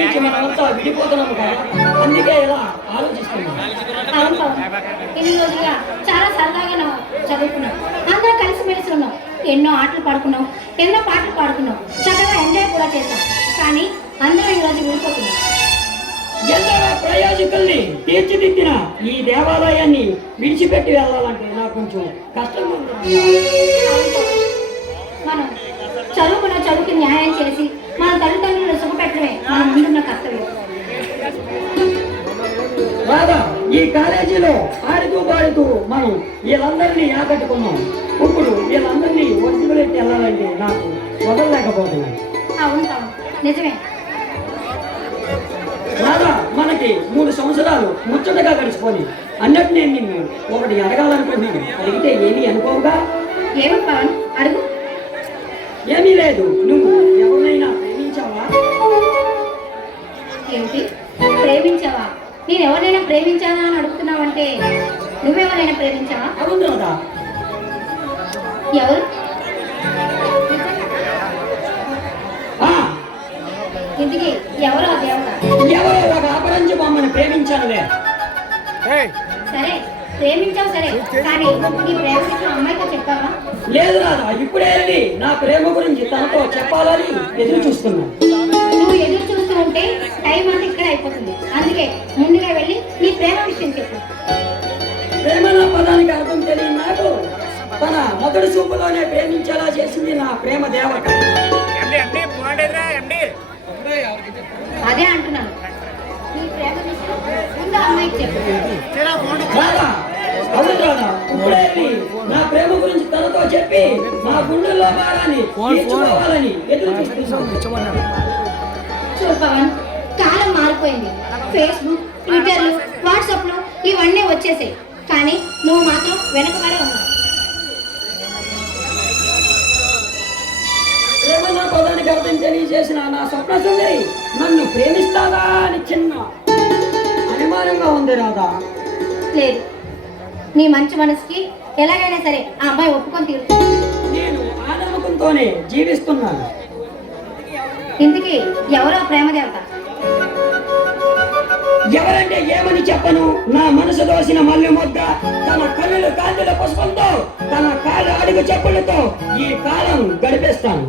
నుంచి మనమంతా విడిపోతున్నాము కదా, అందుకే ఇలా ఆలోచిస్తున్నాం. అవును పవన్, ఇన్ని రోజులుగా చాలా సరదాగా చదువుకున్నాం, అందరం కలిసిమెలిసి ఉన్నాం, ఎన్నో ఆటలు పాడుకున్నాం, ఎన్నో పాటలు పాడుకున్నాం, చక్కగా ఎంజాయ్ కూడా చేస్తాం. కానీ అందరం ఈరోజు విడిపోతున్నాం. ఎందరో ప్రయోజకుల్ని తీర్చిదిద్దిన ఈ దేవాలయాన్ని విడిచిపెట్టి వెళ్ళాలంటే నాకు కొంచెం కష్టంగా ఉంది. మనం చదువుకున్న చదువుకి న్యాయం చేసి మన తల్లిదండ్రులను సుఖపెట్టడమే మన ముందున్న కర్తవ్యం. రాదా, ఈ కాలేజీలో ఆడుతూ పాడుతూ మనం వీళ్ళందరినీ ఆకట్టుకున్నాం. ఇప్పుడు వీళ్ళందరినీ వదిలిపెట్టి వెళ్ళాలంటే నాకు వదలలేకపోతున్నాను. అవును అవును, నిజమే. రాదా, మనకి 3 సంవత్సరాలు ముచ్చటగా గడిచిపోయి అన్నట్టు నేను నిన్ను ఒకటి అడగాలనుకున్నాను. అడిగితే ఏమీ అనుకోవుగా? ఏమి పవన్, అడుగు. ఏమీ లేదు, నువ్వు ఎవరినైనా ప్రేమించావా? ఏమిటి, ప్రేమించావా? నేను ఎవరినైనా ప్రేమించానా అని అడుగుతున్నావంటే నువ్వెవరైనా ప్రేమించావా? అవును రాదా. ఎవరు? ఇంటికి ఎవరు ఆ దేవత? ఎవరో ఒక అపరంజి బొమ్మని ప్రేమించానులే. సరే, ప్రేమించావు సరే, కానీ నీ ప్రేమ విషయం అమ్మాయితో చెప్పావా? లేదు రాదా, ఇప్పుడే వెళ్ళి నా ప్రేమ గురించి తనతో చెప్పాలని ఎదురు చూస్తున్నా. నువ్వు ఎదురు చూస్తూ ఉంటే టైం అంతా ఇక్కడ అయిపోతుంది. అందుకే ముందుగా వెళ్ళి నీ ప్రేమ విషయం చెప్పు. ప్రేమ నా పదానికి అర్థం తెలియదు నాకు. తన మొదటి చూపులోనే ప్రేమించేలా చేసింది నా ప్రేమ దేవత. అదే అంటున్నాను, నీ ప్రేమ విషయం ముందు అమ్మాయికి చెప్పు. రాదా, అవును రాదా, ఇప్పుడే వెళ్ళి నా ప్రేమ గురించి తనతో చెప్పి నా గుండెల్లో భారాన్ని తీర్చుకోవాలని ఎదురు చూస్తున్నాను. చూడు పవన్, కాలం మారిపోయింది. ఫేస్బుక్, ట్విట్టర్లు, వాట్సాప్లు ఇవన్నీ వచ్చేసాయి, కానీ నువ్వు మాత్రం వెనకబడే ఉన్నావు. ప్రేమ నా పదానికి అర్థం తెలియజేసిన నా స్వప్న సుందరి నన్ను ప్రేమిస్తాదా అని చిన్న అనుమానంగా ఉంది రాదా. లేదు, నీ మంచి మనసుకి ఎలాగైనా సరే ఆ అమ్మాయి ఒప్పుకొని తీరుతుంది. నేను ఆ నమ్మకంతోనే జీవిస్తున్నాను. ఇందుకే ఎవరో ప్రేమ దేవత? ఎవరంటే ఏమని చెప్పను. నా మనసు దోసిన మల్లె మొగ్గ, తన కన్నులు కాంతిల పుష్పంతో, తన కాళ్ళ అడుగు చెప్పులతో ఈ కాలం గడిపేస్తాను.